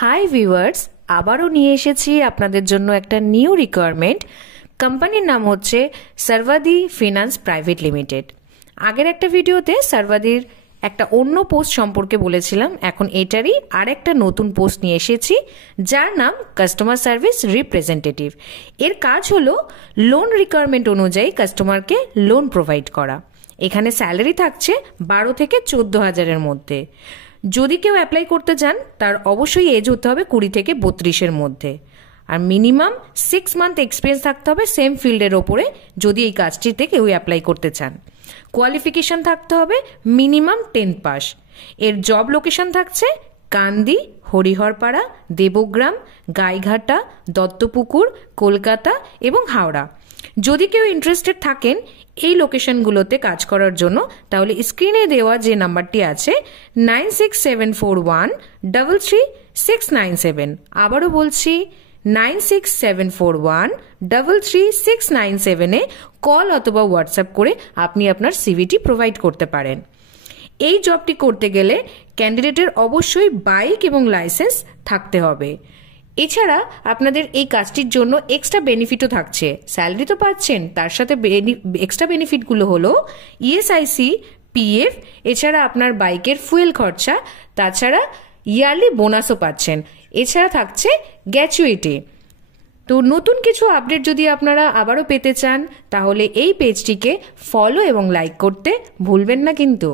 Hi viewers, আবারও নিয়ে এসেছি আপনাদের জন্য একটা নিউ রিকোয়ারমেন্ট। কোম্পানির নাম হচ্ছে সর্বাদি ফিনান্স প্রাইভেট লিমিটেড। আগের একটা ভিডিওতে সর্বাদির একটা অন্য পোস্ট সম্পর্কে বলেছিলাম, এখন এটারই আর একটা নতুন পোস্ট নিয়ে এসেছি যার নাম কাস্টমার সার্ভিস রিপ্রেজেন্টেটিভ। এর কাজ হলো লোন রিকোয়ারমেন্ট অনুযায়ী কাস্টমারকে লোন প্রোভাইড করা। এখানে স্যালারি থাকছে 12 থেকে 14,000-এর মধ্যে। যদি কেউ অ্যাপ্লাই করতে চান তার অবশ্যই এজ হতে হবে 20 থেকে 32-এর মধ্যে, আর মিনিমাম 6 মান্থ এক্সপিরিয়েন্স থাকতে হবে সেম ফিল্ডের ওপরে যদি এই কাজটিতে কেউ অ্যাপ্লাই করতে চান। কোয়ালিফিকেশন থাকতে হবে মিনিমাম 10 পাস। এর জব লোকেশন থাকছে কান্দি, হরিহরপাড়া, দেবগ্রাম, গাইঘাটা, দত্তপুকুর, কলকাতা এবং হাওড়া। যদি কেউ ইন্টারেস্টেড থাকেন এই লোকেশনগুলোতে কাজ করার জন্য, তাহলে স্ক্রিনে দেওয়া যে নাম্বারটি আছে 9674133697, আবারও বলছি 9674133697-এ কল অথবা হোয়াটসঅ্যাপ করে আপনি আপনার সিভিটি প্রোভাইড করতে পারেন। এই জবটি করতে গেলে ক্যান্ডিডেটের অবশ্যই বাইক এবং লাইসেন্স থাকতে হবে। এছাড়া আপনাদের এই কাজটির জন্য এক্সট্রা বেনিফিটও থাকছে। স্যালারি তো পাচ্ছেন, তার সাথে এক্সট্রা বেনিফিটগুলো হলো ইএসআইসি, পিএফ, এছাড়া আপনার বাইকের ফুয়েল খরচা, তাছাড়া ইয়ারলি বোনাসও পাচ্ছেন। এছাড়া থাকছে গ্র্যাচুইটি। তো নতুন কিছু আপডেট যদি আপনারা আবারও পেতে চান তাহলে এই পেজটিকে ফলো এবং লাইক করতে ভুলবেন না কিন্তু।